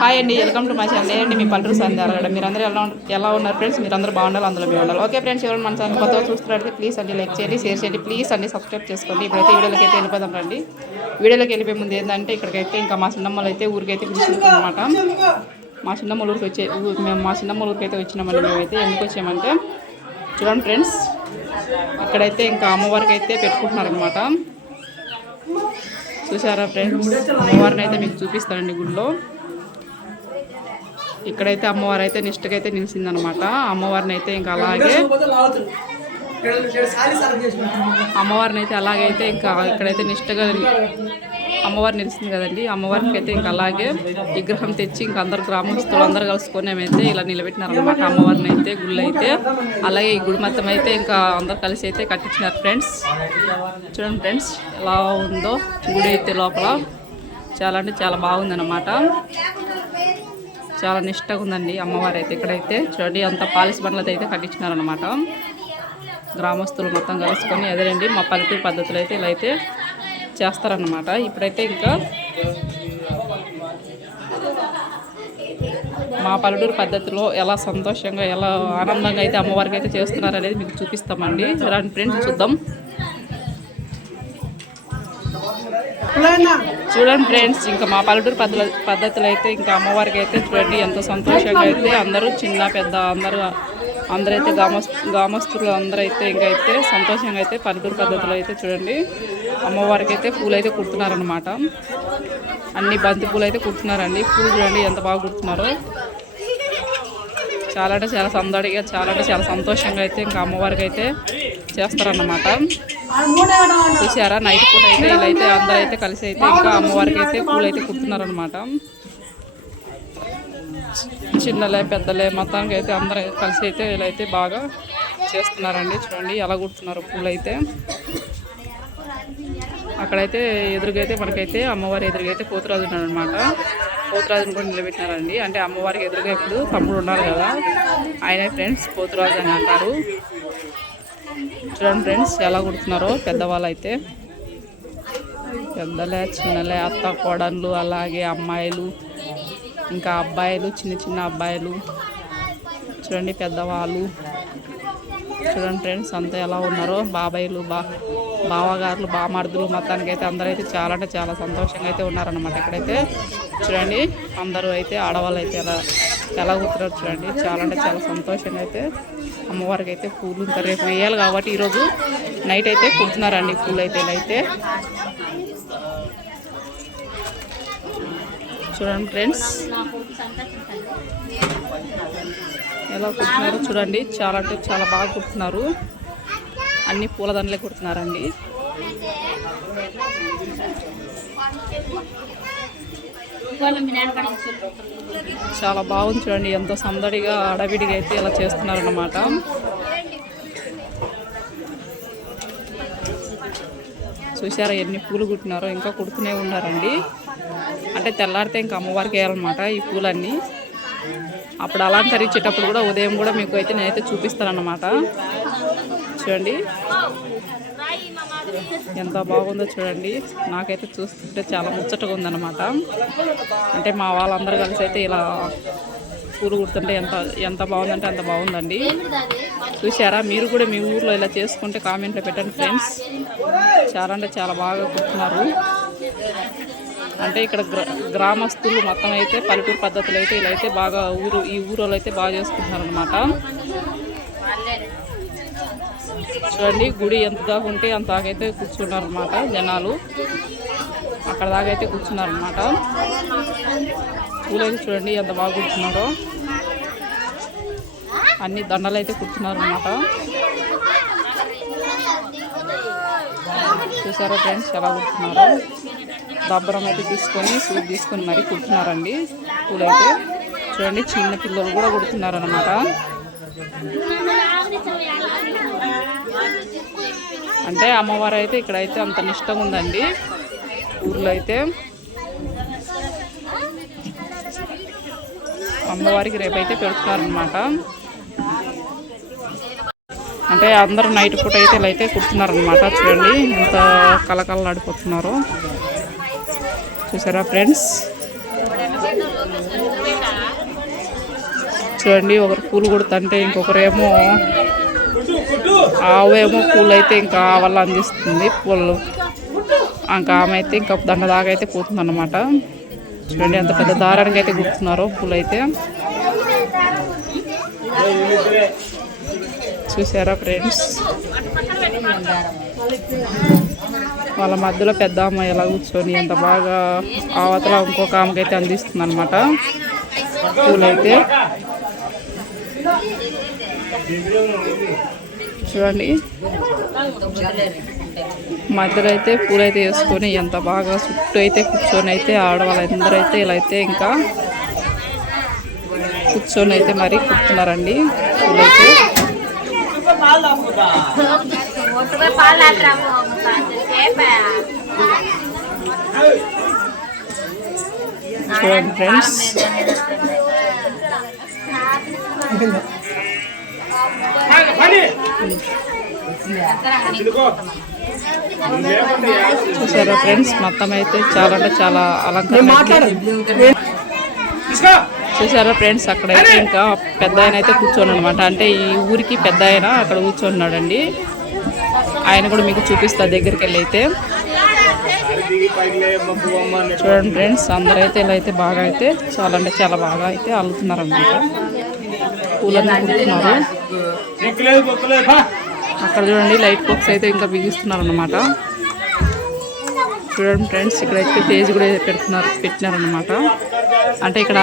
Hi అండి welcome to my channel ఏంటి మీ పల్లెటూరు సంధ్యాలు కూడా మీరు అందరూ ఎలా ఎలా ఉన్నారు ఫ్రెండ్స్? మీరు అందరూ బాగుండాలి అందులో మీరు ఉండాలి. ఓకే ఫ్రెండ్స్ ఎవరు మన ఛానల్ కొత్తగా చూస్తున్నట్లయితే ప్లీజ్ అండి లైక్ చేయండి షేర్ చేయండి. ప్లీజ్ అండి సబ్స్క్రైబ్ చేసుకోండి. ఇప్పుడైతే వీడియోలోకి అయితే వెళ్ళిపోదాం రండి. వీడియోలోకి వెళ్ళిపోయే ముందు ఏంటంటే ఇక్కడికైతే ఇంకా మా చిన్నమ్మలు అయితే ఊరికైతే పిలుచుకుంటాం అనమాట మా చిన్నమ్మ ఊరికి వచ్చే మేము మా చిన్నమ్మ ఊరికి అయితే వచ్చినామండి మేమైతే. ఎందుకు వచ్చామంటే చూడండి ఫ్రెండ్స్ ఇక్కడైతే ఇంకా అమ్మవారికి అయితే పెట్టుకుంటున్నారనమాట చూసారా ఫ్రెండ్స్? అమ్మవారిని అయితే మీకు చూపిస్తానండి గుడిలో ఇక్కడైతే అమ్మవారు అయితే నిష్టగా అయితే నిలిచిందనమాట అమ్మవారిని అయితే ఇంకా అలాగే అమ్మవారిని అయితే అలాగైతే ఇంకా ఇక్కడైతే నిష్టగా అమ్మవారు నిలిచింది కదండి. అమ్మవారికి అయితే ఇంకా అలాగే విగ్రహం తెచ్చి ఇంకా అందరు గ్రామస్తులు అందరు కలుసుకొని అయితే ఇలా నిలబెట్టినారనమాట అమ్మవారిని అయితే గుళ్ళు అయితే అలాగే ఈ గుడి మొత్తం అయితే ఇంకా అందరు కలిసి అయితే కట్టించినారు ఫ్రెండ్స్. చూడండి ఫ్రెండ్స్ ఎలా ఉందో గుడి అయితే లోపల. చాలా అంటే చాలా బాగుందన్నమాట. చాలా నిష్టగా ఉందండి అమ్మవారు అయితే ఇక్కడైతే. చూడండి అంత పాలిష్ బండ్లతో అయితే కట్టించినారనమాట గ్రామస్తులు మొత్తం కలుసుకొని ఎదరండి మా పల్లెటూరు పద్ధతులు అయితే ఇలా అయితే చేస్తారనమాట ఇప్పుడైతే ఇంకా మా పల్లెటూరు పద్ధతిలో ఎలా సంతోషంగా ఎలా ఆనందంగా అయితే అమ్మవారికి అయితే చేస్తున్నారు అనేది మీకు చూపిస్తామండి. రండి ఫ్రెండ్స్ చూద్దాం. చూడండి ఫ్రెండ్స్ ఇంకా మా పల్లెటూరు పద్ధతులు పద్ధతులు అయితే ఇంకా అమ్మవారికి అయితే చూడండి ఎంత సంతోషంగా అయితే అందరూ చిన్న పెద్ద అందరూ అందరైతే గ్రామస్ గ్రామస్తులు అందరూ అయితే ఇంకా అయితే సంతోషంగా అయితే పల్లెటూరు పద్ధతులు అయితే చూడండి అమ్మవారికి అయితే పూలు అయితే కుడుతున్నారనమాట అన్ని బంతి పూలు అయితే కుడుతున్నారండి. పూలు చూడండి ఎంత బాగా కుడుతున్నారో. చాలా అంటే చాలా సందడిగా చాలా అంటే చాలా సంతోషంగా అయితే ఇంకా అమ్మవారికి అయితే చేస్తారన్నమాట. చూసారా నైట్ పూట అయితే అయితే అందరూ అయితే కలిసి అయితే ఇంకా అమ్మవారికి అయితే పూలు అయితే కుడుతున్నారనమాట చిన్నలే పెద్దలే మొత్తానికి అయితే అందరూ కలిసి అయితే అయితే బాగా చేస్తున్నారండి. చూడండి ఎలా కుడుతున్నారు పూలు అయితే అక్కడైతే ఎదురుగైతే మనకైతే అమ్మవారి ఎదురుగైతే పోతురాజు ఉన్నాడు అనమాట పోతురాజుని కూడా నిలబెట్టినారండి. అంటే అమ్మవారికి ఎదురుగా ఇప్పుడు తమ్ముడు ఉన్నారు కదా. ఆయన ఫ్రెండ్స్ పోతురాజు అని అంటారు. చూడండి ఫ్రెండ్స్ ఎలా కుడుతున్నారో పెద్దవాళ్ళు అయితే పెద్దలే చిన్నలే అత్త కోడళ్ళు అలాగే అమ్మాయిలు ఇంకా అబ్బాయిలు చిన్న చిన్న అబ్బాయిలు. చూడండి పెద్దవాళ్ళు. చూడండి ఫ్రెండ్స్ అంతా ఎలా ఉన్నారో. బాబాయిలు బా బావగారులు బామర్దులు మొత్తానికి అయితే అందరూ అయితే చాలా అంటే చాలా సంతోషంగా అయితే ఉన్నారనమాట ఇక్కడైతే. చూడండి అందరూ అయితే ఆడవాళ్ళు అయితే ఎలా ఎలా కూర్చున్నారు చూడండి. చాలా అంటే చాలా సంతోషంగా అయితే అమ్మవారికి అయితే పూలు ఇంకా రేపు వేయాలి కాబట్టి ఈరోజు నైట్ అయితే కుడుతున్నారండి పూలు అయితే ఇలా అయితే. చూడండి ఫ్రెండ్స్. ఎలా కుడుతున్నారో చూడండి. చాలా అంటే చాలా బాగా కుడుతున్నారు. అన్ని పూలదండలే కుడుతున్నారండి. చాలా బాగుంది చూడండి ఎంతో సందడిగా అడవిడిగా అయితే ఇలా చేస్తున్నారన్నమాట. చూసారా ఎన్ని పూలు కుట్టినారో ఇంకా కుడుతూనే ఉన్నారండి. అంటే తెల్లారితే ఇంకా అమ్మవారికి వేయాలన్నమాట ఈ పూలన్నీ. అప్పుడు అలంకరించేటప్పుడు కూడా ఉదయం కూడా మీకు అయితే నేనైతే చూపిస్తానన్నమాట. చూడండి. ఎంత బాగుందో చూడండి. నాకైతే చూస్తుంటే చాలా ముచ్చటగా ఉందన్నమాట. అంటే మా వాళ్ళందరూ కలిసి అయితే ఇలా పూలు కుడుతుంటే ఎంత ఎంత బాగుందంటే అంత బాగుందండి. చూసారా మీరు కూడా మీ ఊర్లో ఇలా చేసుకుంటే కామెంట్లో పెట్టండి ఫ్రెండ్స్. చాలా అంటే చాలా బాగా కుడుతున్నారు అంటే ఇక్కడ గ్రా గ్రామస్తులు మొత్తం అయితే పల్లెటూరు పద్ధతులు అయితే ఇలా అయితే బాగా ఊరు ఈ ఊరు అయితే బాగా చేసుకుంటున్నారు అనమాట చూడండి గుడి ఎంత దాకా ఉంటే అంత దాకైతే కూర్చున్నారు అనమాట జనాలు. అక్కడ దాకా అయితే కూర్చున్నారు అనమాట పూలైతే చూడండి ఎంత బాగా కూర్చున్నారో. అన్ని దండలు అయితే కూర్చున్నారనమాట చూసారా ఫ్రెండ్స్ ఎలా కూర్చున్నారు దబ్బరం అయితే తీసుకొని సూట్ తీసుకొని మరీ కుడుతున్నారండి పూలైతే. చూడండి చిన్న పిల్లలు కూడా కుడుతున్నారనమాట అంటే అమ్మవారు అయితే ఇక్కడైతే అంత నిష్టంగా ఉందండి. ఊర్లో అయితే అమ్మవారికి రేపైతే పెడుతున్నారనమాట అంటే అందరూ నైట్ పూట అయితే ఇలా అయితే కుడుతున్నారనమాట చూడండి ఎంత కలకలలాడిపోతున్నారో చూసారా ఫ్రెండ్స్? చూడండి ఒకరు పూలు కుడుతుంటే ఇంకొకరేమో ఆవేమో పూలు అయితే ఇంకా వాళ్ళ అందిస్తుంది పూలు. ఇంకా ఆమె అయితే ఇంకా దండ దాకా అయితే పోతుంది అనమాట చూడండి ఎంత పెద్ద దారానికి అయితే గుర్తున్నారో పూలు అయితే చూసారా ఫ్రెండ్స్? వాళ్ళ మధ్యలో పెద్ద అమ్మాయి ఎలా కూర్చొని ఎంత బాగా ఆవతల ఇంకొక ఆమెకైతే అందిస్తుంది అనమాట పూలైతే. చూడండి. మధ్యలో అయితే పూలైతే వేసుకొని ఎంత బాగా చుట్టూ అయితే కూర్చొని అయితే ఆడవాళ్ళందరూ అయితే ఇలా అయితే ఇంకా కూర్చొని అయితే మరి కుడుతున్నారండి పూలైతే. చూడండి ఫ్రెండ్స్. చూసారా ఫ్రెండ్స్? మొత్తం అయితే చాలా అంటే చాలా అలంకరణ చూసారా ఫ్రెండ్స్? అక్కడైతే ఇంకా పెద్ద ఆయన అయితే కూర్చొని అనమాట అంటే ఈ ఊరికి పెద్ద ఆయన అక్కడ కూర్చొన్నాడండి. ఆయన కూడా మీకు చూపిస్తా దగ్గరికి వెళ్ళి అయితే. చూడండి ఫ్రెండ్స్ అందరూ అయితే ఇలా అయితే బాగా అయితే చాలా అంటే చాలా బాగా అయితే అల్లుతున్నారు పూలన్నీ అక్కడ చూడండి లైట్ బాక్స్ అయితే ఇంకా బిగిస్తున్నారు అనమాట చూడండి ఫ్రెండ్స్ ఇక్కడైతే తేజ్ కూడా పెడుతున్నారు పెట్టినారనమాట అంటే ఇక్కడ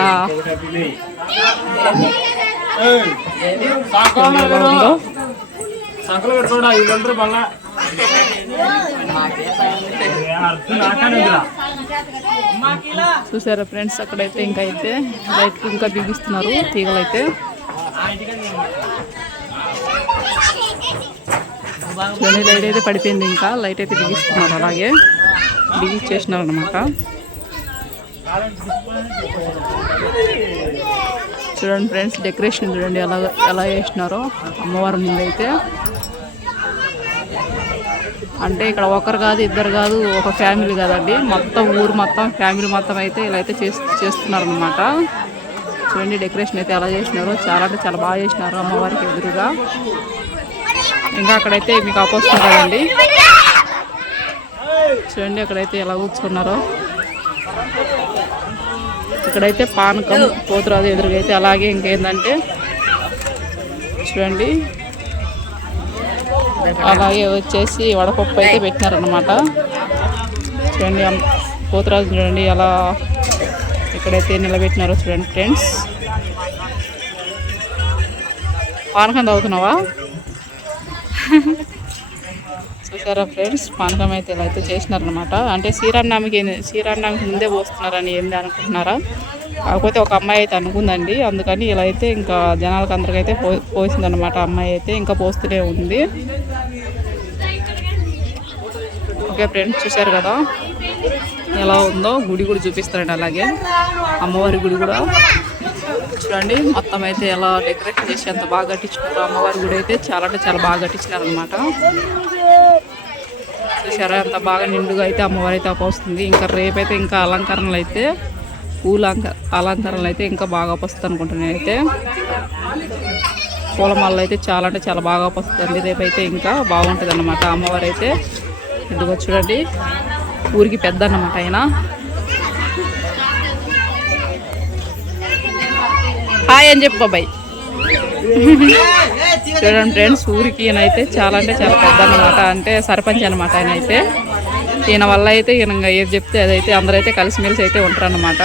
చూసారా ఫ్రెండ్స్ అక్కడైతే ఇంకా అయితే లైట్ ఇంకా బిగిస్తున్నారు తీగలు అయితే చూడండి లైట్ అయితే పడిపోయింది ఇంకా. లైట్ అయితే బిగిస్తున్నారు. అలాగే బిగిచ్చేసినారు అనమాట చూడండి ఫ్రెండ్స్ డెకరేషన్ చూడండి ఎలా ఎలా చేసినారో. అమ్మవారి ముందు అయితే. అంటే ఇక్కడ ఒకరు కాదు ఇద్దరు కాదు ఒక ఫ్యామిలీ కదండి. మొత్తం ఊరు మొత్తం ఫ్యామిలీ మొత్తం అయితే ఇలా అయితే చేస్తున్నారు అనమాట చూడండి డెకరేషన్ అయితే ఎలా చేసినారో. చాలా అంటే చాలా బాగా చేసినారు అమ్మవారికి ఎదురుగా. ఇంకా అక్కడైతే మీకు ఆపోస్తున్నారు కదండి. చూడండి అక్కడైతే ఎలా కూర్చున్నారో. ఇక్కడైతే పానకం పోతురాజు ఎదురుగా అయితే అలాగే ఇంకేందంటే చూడండి. అలాగే వచ్చేసి వడపప్పు అయితే పెట్టినారనమాట చూడండి పోతురాజు చూడండి ఎలా ఇక్కడైతే నిలబెట్టినారో చూడండి ఫ్రెండ్స్. పానకం తాగుతున్నావా? చూసారా ఫ్రెండ్స్? పానకం అయితే ఇలా అయితే చేసినారనమాట అంటే శ్రీరామ్నామికి ఏంది- ముందే పోస్తున్నారని ఏంది అనుకుంటున్నారా? కాకపోతే ఒక అమ్మాయి అయితే అనుకుందండి. అందుకని ఇలా అయితే ఇంకా జనాలకు అందరికైతే పో పోసిందనమాట అమ్మాయి అయితే ఇంకా పోస్తూనే ఉంది. ఓకే ఫ్రెండ్స్ చూశారు కదా? ఎలా ఉందో గుడి కూడా చూపిస్తారండి అలాగే. అమ్మవారి గుడి కూడా. చూడండి మొత్తం అయితే ఎలా డెకరేషన్ చేసి ఎంత బాగా కట్టించుకున్నారు అమ్మవారి గుడి అయితే చాలా అంటే చాలా బాగా కట్టించినారు అనమాట చూసారా ఎంత బాగా నిండుగా అయితే అమ్మవారి అయితే పోస్తుంది ఇంకా రేపైతే ఇంకా అలంకరణలు అయితే పూల అలంకరణలు అయితే ఇంకా బాగా వస్తుంది అనుకుంటున్నాను అయితే పూలమాలలు అయితే చాలా అంటే చాలా బాగా వస్తుంది. రేపైతే ఇంకా బాగుంటుంది అన్నమాట అమ్మవారు అయితే. ఇదిగో చూడండి ఊరికి పెద్ద అన్నమాట ఆయన. హాయ్ అని చెప్పు బాబాయ్. చూడండి ఫ్రెండ్స్ ఊరికి ఈయన అయితే చాలా అంటే చాలా పెద్ద అనమాట అంటే సర్పంచ్ అనమాట ఆయన అయితే ఈయన వల్ల అయితే ఈయన ఏది చెప్తే అదైతే అందరూ అయితే కలిసిమెలిసి అయితే ఉంటారన్నమాట.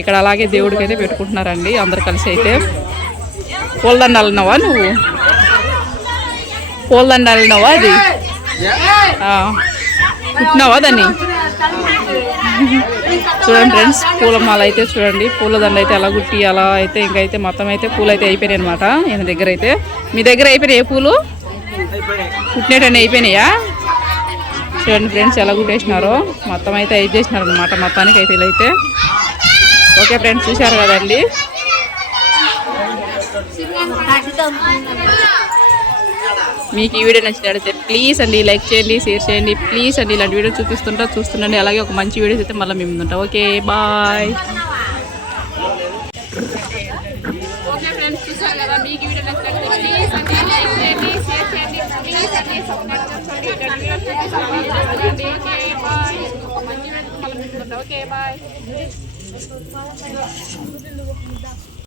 ఇక్కడ అలాగే దేవుడికి అయితే పెట్టుకుంటున్నారండి అందరు కలిసి అయితే. పూలదండాలన్నావా నువ్వు? పూలదండాలన్నావా అది? కుట్టినావా దాన్ని? చూడండి ఫ్రెండ్స్ పూల మాల అయితే చూడండి. పూలదండ అయితే ఎలా కుట్టి అలా అయితే ఇంకైతే మొత్తం అయితే పూలు అయితే అయిపోయినాయి అనమాట ఈయన దగ్గర అయితే. మీ దగ్గర అయిపోయినాయి ఏ పూలు? కుట్టినట్టని అయిపోయినాయా? చూడండి ఫ్రెండ్స్ ఎలా కుట్టేసినారో. మొత్తం అయితే అయిపోయేసినారు అనమాట మొత్తానికి అయితే ఇలా అయితే. ఓకే ఫ్రెండ్స్ చూశారు కదండి. మీకు ఈ వీడియో నచ్చినట్లయితే ప్లీజ్ అండి లైక్ చేయండి షేర్ చేయండి. ప్లీజ్ అండి ఇలాంటి వీడియో చూపిస్తుంటా చూస్తుండండి. అలాగే ఒక మంచి వీడియోస్ అయితే మళ్ళీ మేము ఉంటాం. Okay bye okay bye okay bye